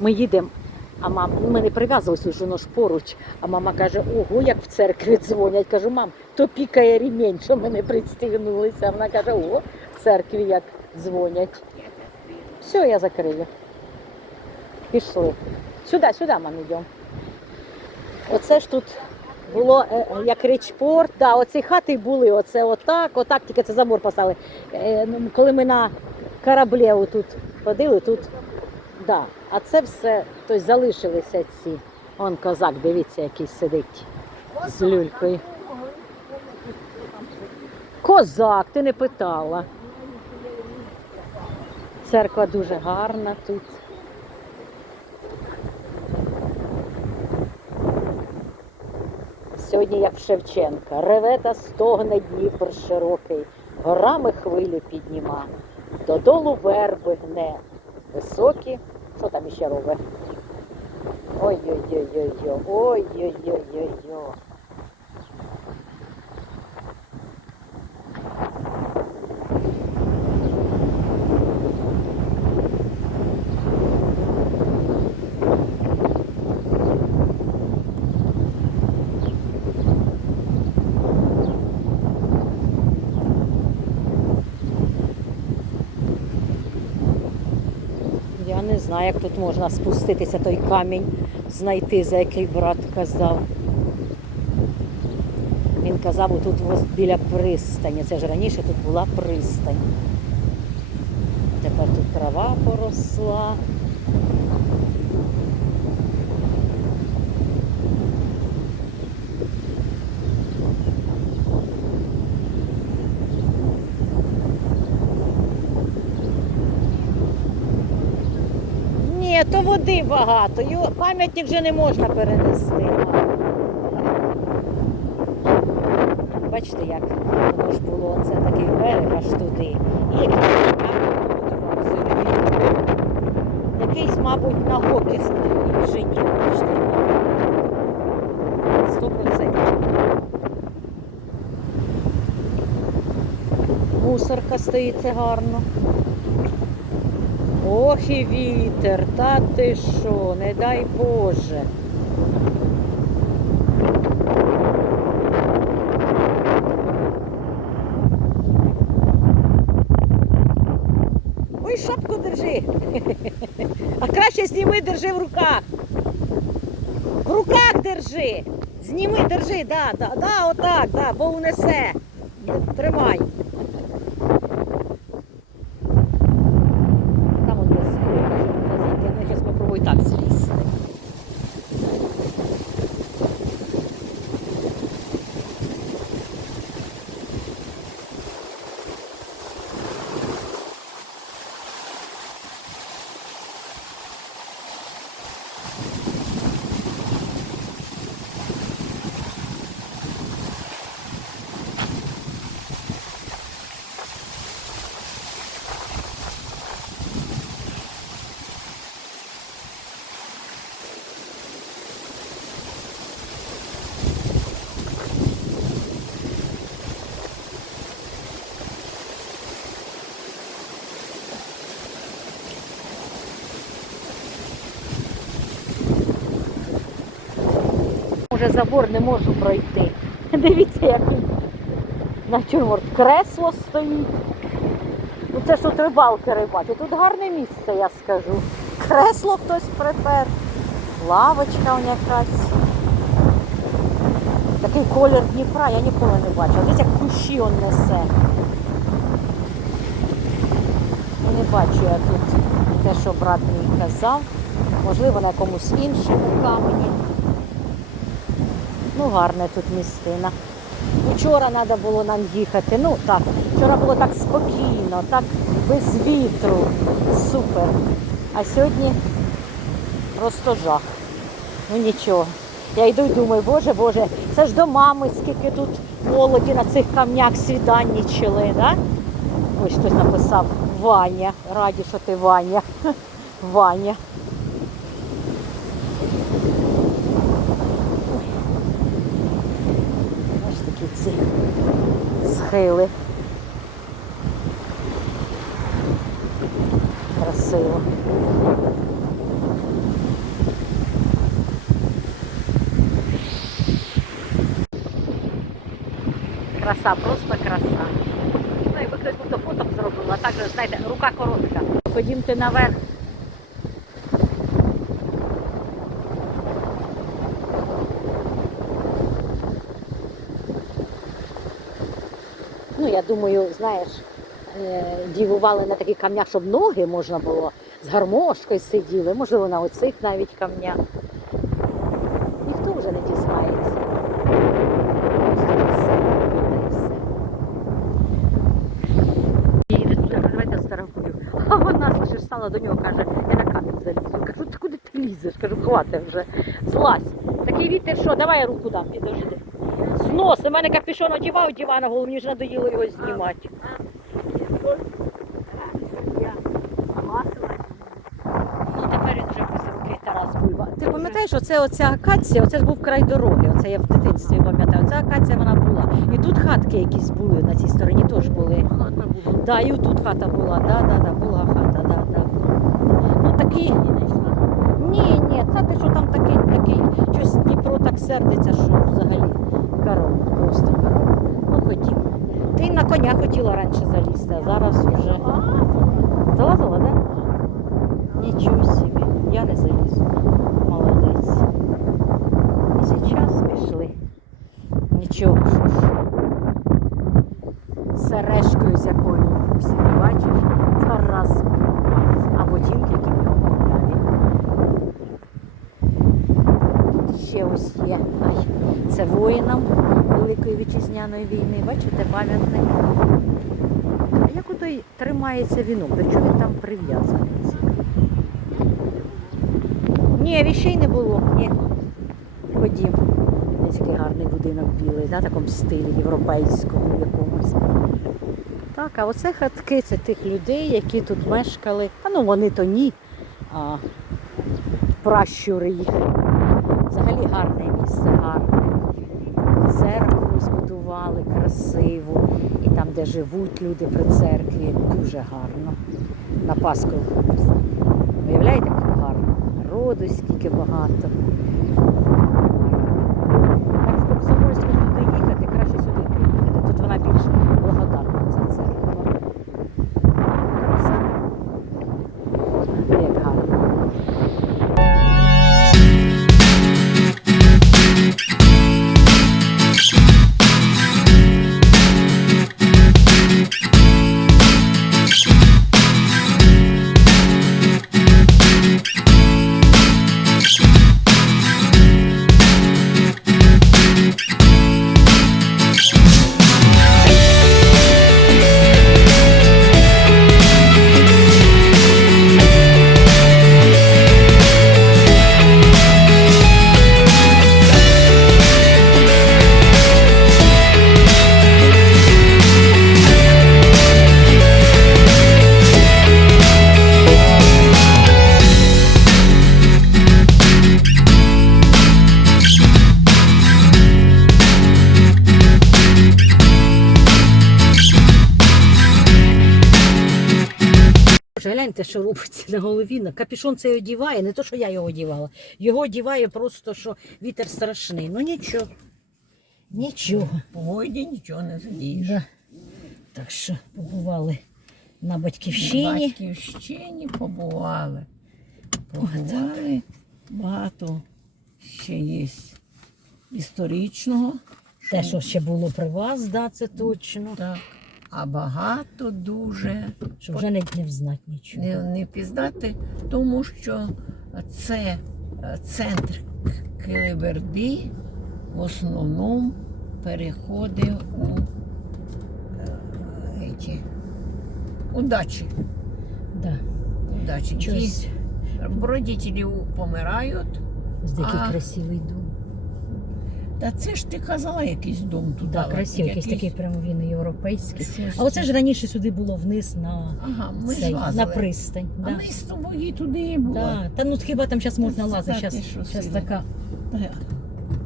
Ми їдемо, а мама, ну, ми не прив'язувалися, вже воно ж поруч. А мама каже, ого, як в церкві дзвонять. Кажу, мам, то пікає ремінь, що ми не пристігнулися. Вона каже, о, в церкві як дзвонять. Все, я закрию. Пішли. Сюди, сюди, мам, йдемо. Оце ж тут було е, е, як річпорт, да, оці хати були, оце отак, отак, тільки це забор поставили. Е, ну, коли ми на кораблі тут ходили, тут, да. А це все, тобто залишилися ці. Он козак, дивіться, який сидить з люлькою. Козак, ти не питала. Церква дуже гарна тут. Сьогодні, як Шевченка, реве та стогне Дніпр широкий, горами хвилю підніма, додолу верби гне, високі, що там іще робить? Ой-ой-ой-ой-ой, ой-ой-ой-ой-ой. Я не знаю, як тут можна спуститися, той камінь знайти, за який брат казав. Він казав, тут біля пристані. Це ж раніше тут була пристань. Тепер тут трава поросла. Ні, то води багато. Його пам'ятник вже не можна перенести. Бачите, як воно ж було це такий берег аж туди. І якийсь мабуть, на гокіс. Бачите? Сто процентів. Мусорка стоїть, це гарно. Ох і вітер, та ти що, не дай Боже. Ой, шапку держи. А краще зніми, держи в руках. В руках держи. Зніми, держи, да, да, да, отак, да, бо унесе. Тримай. Там от десь я зараз попробую так злізти. Може забор не можу пройти. Дивіться, як він натюрморт. Кресло стоїть. Ну це ж тут рибалки рибачать. Тут гарне місце, я скажу. Кресло хтось припер. Лавочка он якась. Такий колір Дніпра я ніколи не бачила. Десь як кущі он несе. Не бачу я тут те, що брат мій казав. Можливо, на якомусь іншому камені. Ну, гарне тут місцина. Вчора треба було нам їхати. Ну так, вчора було так спокійно, так без вітру. Супер. А сьогодні просто жах. Ну нічого. Я йду і думаю, боже, боже, це ж до мами, скільки тут молоді на цих камнях свіданнічили, да? Ось хтось написав Ваня. Раді, що ти Ваня. Ваня. Ось такі ці схили. Красиво. Краса, просто краса. Ну, якби хтось був то фото зробив, а так, знаєте, рука коротка. Ходімте наверх. Думаю, знаєш, е, дівували на таких камнях, щоб ноги можна було з гармошкою сиділи, можливо, на оцих навіть камнях. Ніхто вже не дізнається. А вона стала до нього, каже, я на камінь залізу. Кажу, куди ти лізеш? Кажу, хватить вже. Злазь. Такий вітер, що, давай я руку дам, підожди. Знос, у мене капюшон одівав, діва на голову, мені ж надоїло його знімати. Ну тепер він вже руки Тарас Бульба. Ти пам'ятаєш, оце оця акація, оце ж був край дороги. Оце я в дитинстві пам'ятаю. Оця акація вона була. І тут хатки якісь були на цій стороні теж були. Хата була. Да, і тут хата була, да, да, да, була хата, да, да. Ну такий. Ні, ні, це ти що там такий, такий, щось Дніпро так сердиться, що взагалі корова, просто корова. Ну ходім. Ти на коня хотіла раніше залізти, а зараз вже. Залазила, да? Нічого собі, я не залізу. Молодець. І зараз пішли. Нічого. Сережкою з якою в вусі, ти бачиш? Тарас. Або тім, які в нього купляли. Тут ще ось є. Ай, це воїнам Великої вітчизняної війни. Бачите, пам'ятник. А як отой тримається вінок? До чого він там прив'язаний? Ні, віщей не було. Ні. Ходім. Який гарний будинок білий, да, такому стилі європейському якомусь. Так, а оце хатки це тих людей, які тут мешкали. Та ну вони то ні, а пращури їх. Взагалі гарне місце, гарне. Церкву збудували красиву. І там, де живуть люди при церкві, дуже гарно. На Пасху. Уявляєте, як гарно? Народу скільки багато. Що робиться на голові. На Капюшон цей одіває, не то, що я його одівала. Його одіває просто, що вітер страшний. Ну нічого. Нічого. Погоді нічого не задієш. Да. Так що побували на батьківщині. Батьківщині побували. Побували. Багато ще є історичного. Те, що ще було при вас, да, це точно. Так. А багато дуже Щоб вже не, не взнати нічого. не, не пізнати, тому що це е, центр Килиберди в основному переходив у, е, ці, у дачі. Да. У дачі. Ті помирають. Ось який А. красивий дом. Та це ж ти казала якийсь дом туди. Да, красивий, якийсь такий прямо він європейський. А оце ж раніше сюди було вниз на, Ага, ми цей, ж на пристань. А Да. ми з тобою туди були. Да. Та ну хіба там зараз можна лазити? Зараз, така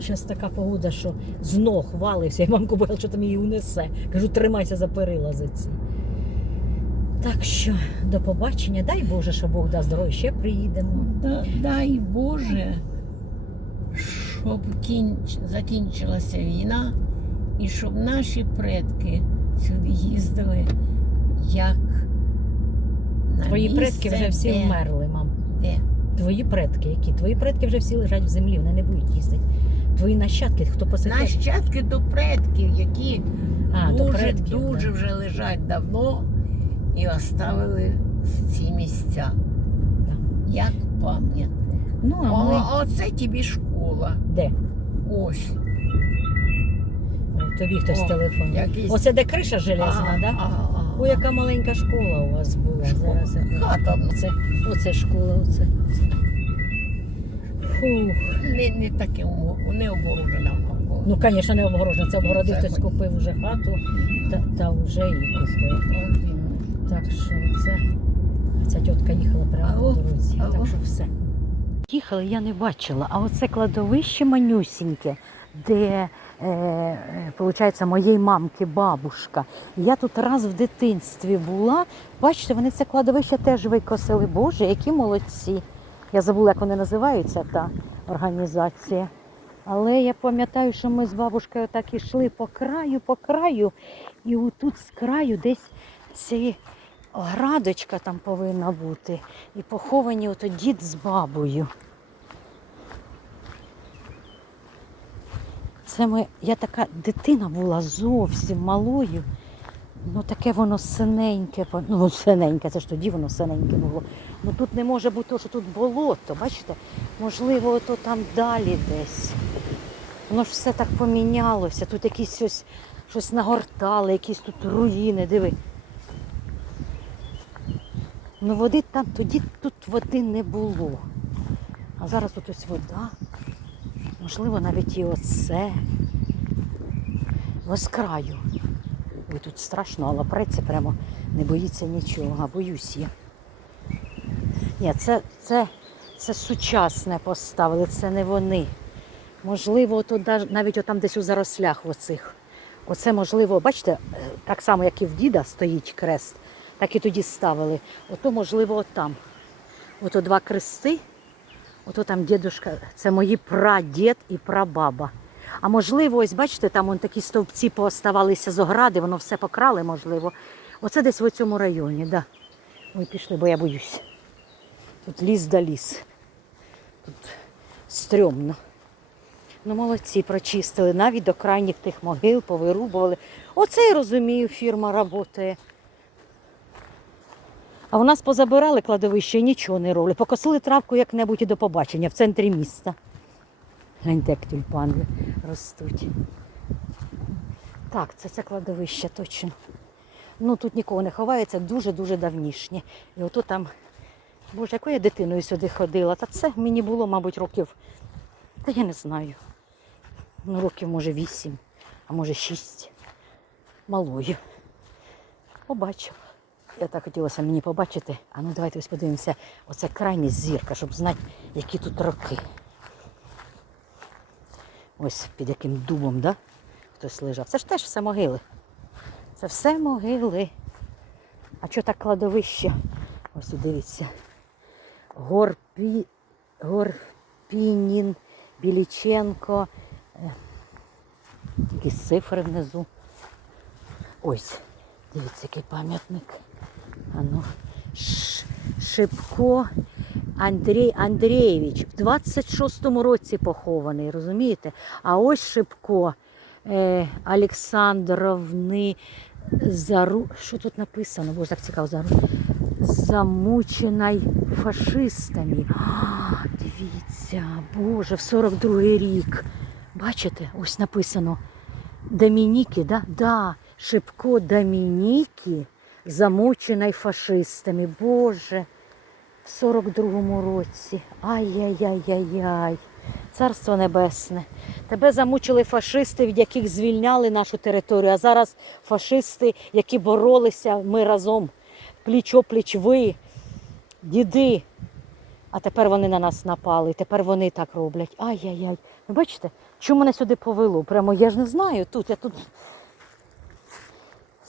Зараз така погода, що з ног валився. Я мамку бояла, що там її унесе. Кажу, тримайся за перила за ці. Так що до побачення. Дай Боже, що Бог дасть здоров'я, ще приїдемо. Да, дай Боже, щоб кінч... закінчилася війна і щоб наші предки сюди їздили як на Твої місце, предки вже всі де- вмерли, мам. де. Твої предки, які? Твої предки вже всі лежать в землі, вони не будуть їздити. Твої нащадки, хто посидить? Нащадки до предків, які А, до дуже, предків. дуже вже лежать давно і оставили ці місця. Як пам'ятник. Ну, а ми... Оце тобі школа. Де? Ось. Тобі хтось О, телефон. якийсь- Оце де криша железна, Ага, да? ага, ага. О, яка маленька школа у вас була. Школа. Зараз. я- Хата. Оце, оце школа, оце. Фух. Не, не таке умо- не оборожена була. Ну, звісно, не обгорожено. Це обгородив, Це хтось хоч- купив вже хату та, та вже і купив. Так що це. А ця тітка їхала прямо Алло, по дорозі. Так що все. Їхали, я не бачила. А оце кладовище манюсіньке, де, е, е, виходить, моєї мамки бабушка. Я тут раз в дитинстві була. Бачите, вони це кладовище теж викосили. Боже, які молодці. Я забула, як вони називаються, та організація. Але я пам'ятаю, що ми з бабушкою так ішли по краю, по краю, і отут з краю десь ці градочка там повинна бути. І поховані ото дід з бабою. Це ми, я така дитина була зовсім малою. Ну таке воно синеньке, ну синеньке, це ж тоді воно синеньке було. Ну тут не може бути, тому що тут болото, бачите? Можливо, ото там далі десь. Воно ж все так помінялося. Тут якісь ось щось нагортали, якісь тут руїни, диви. Ну води там тоді тут води не було. А зараз тут ось вода. Можливо, навіть і оце. Ось краю. Ой, тут страшно, але преться прямо не боїться нічого, а боюсь я. Ні, це, це, це сучасне поставили, це не вони. Можливо, даж- навіть отам десь у зарослях оцих. Оце можливо, бачите, е, так само, як і в діда стоїть крест, так і тоді ставили. Ото, можливо, отам. Ото два крести. Ото там дідушка, це мої прадід і прабаба. А можливо, ось бачите, там вон такі стовпці пооставалися з огради, воно все покрали, можливо. Оце десь в цьому районі, да. Ой, пішли, бо я боюсь. Тут ліс да ліс. Тут стрьомно. Ну, молодці, прочистили. Навіть до крайніх тих могил повирубували. Оце я розумію, фірма працює. А у нас позабирали кладовище і нічого не роблять. Покосили травку як-небудь і до побачення в центрі міста. Гляньте, як тюльпани ростуть. Так, це це кладовище точно. Ну тут нікого не ховається, дуже-дуже давнішнє. І ото там, боже, якою я дитиною сюди ходила. Та це мені було, мабуть, років, та я не знаю. Ну, років, може, вісім, а може шість. Малою. Побачила. Я так хотілося мені побачити. А ну давайте ось подивимося. Оце крайня зірка, щоб знати, які тут роки. Ось під яким дубом, да? Хтось лежав. Це ж теж все могили. Це все могили. А що так кладовище? Ось дивіться. Горпі... Горпінін, Біліченко. Е, Якісь цифри внизу. Ось, дивіться, який пам'ятник. А ну, Шипко Андрій Андрійович в 26-му році похований, розумієте? А ось Шипко е, Олександровни Зару. Що тут написано? Боже, так цікаво, Зару. Замучений фашистами. А, дивіться, Боже, в 42-й рік. Бачите, ось написано. Домініки, да? Да, Шипко Домініки, замучений фашистами. Боже, в 42-му році. Ай-яй-яй-яй-яй. Царство небесне. Тебе замучили фашисти, від яких звільняли нашу територію. А зараз фашисти, які боролися, ми разом, пліч-опліч, ви, діди. А тепер вони на нас напали, тепер вони так роблять. Ай-яй-яй. Ви бачите, що мене сюди повело? Прямо я ж не знаю тут. Я тут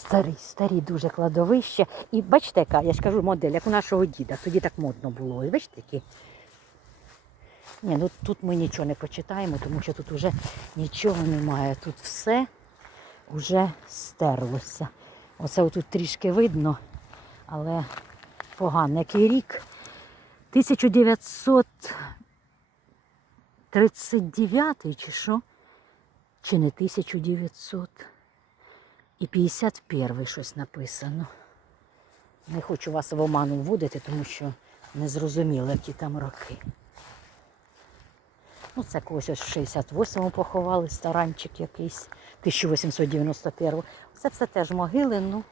Старі, старі дуже кладовища. І бачите, яка, я ж кажу, модель, як у нашого діда. Тоді так модно було. Ось бачите, які. Ні, ну тут ми нічого не почитаємо, тому що тут вже нічого немає. Тут все вже стерлося. Оце отут трішки видно, але погано. Який рік? 1939 чи що? Чи не 1900? І 51 щось написано. Не хочу вас в оману вводити, тому що не зрозуміло, які там роки. Ну, це когось ось в 68-му поховали, старанчик якийсь, 1891-го. Це все теж могили. Ну,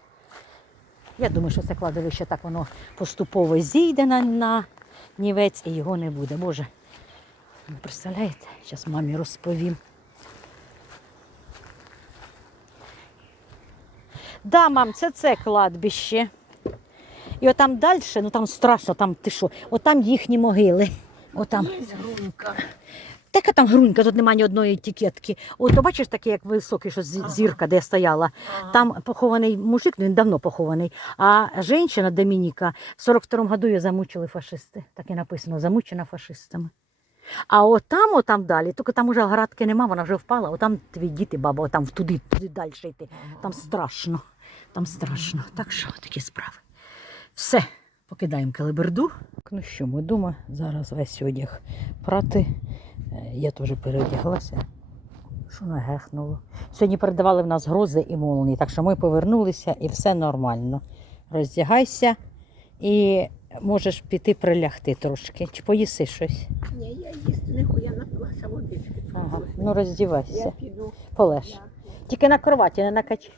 я думаю, що це кладовище так воно поступово зійде на, на нівець і його не буде. Боже, ви представляєте? Зараз мамі розповім. Да, мам, це це кладбище. І отам далі, ну там страшно, там ти що, отам їхні могили. Отам. Є. Така там грунька, тут немає ні одної етикетки. От то бачиш такий, як високий, що зі- зірка, де стояла. Там похований мужик, ну він давно похований. А жінка Домініка в 42-му году її замучили фашисти. Так і написано, замучена фашистами. А отам, отам далі, тільки там уже градки нема, вона вже впала, отам твій діти, баба, отам туди, туди далі йти. Там страшно. Там страшно. Так що такі справи. Все, покидаємо калиберду. Ну що, ми вдома зараз весь одяг прати. Е, Я теж переодяглася. Що не гехнуло. Сьогодні передавали в нас грози і молнії, так що ми повернулися і все нормально. Роздягайся і можеш піти прилягти трошки. Чи поїси щось? Ні, я їсти не хочу, я напилася водички. Ага. Ну роздівайся. Я піду. Полеж. Тільки на кроваті, не на качі.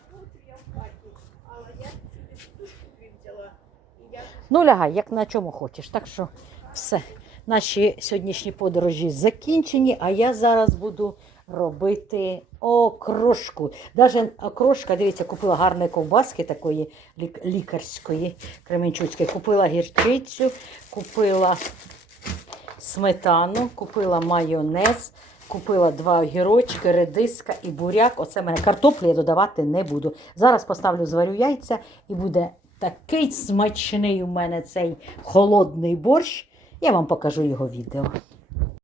Ну, лягай, як на чому хочеш. Так що все. Наші сьогоднішні подорожі закінчені, а я зараз буду робити окрошку. Даже окрошка, дивіться, купила гарної ковбаски такої лік- лікарської, кременчуцької. Купила гірчицю, купила сметану, купила майонез, купила два огірочки, редиска і буряк. Оце в мене картоплі я додавати не буду. Зараз поставлю зварю яйця і буде такий смачний у мене цей холодний борщ. Я вам покажу його відео.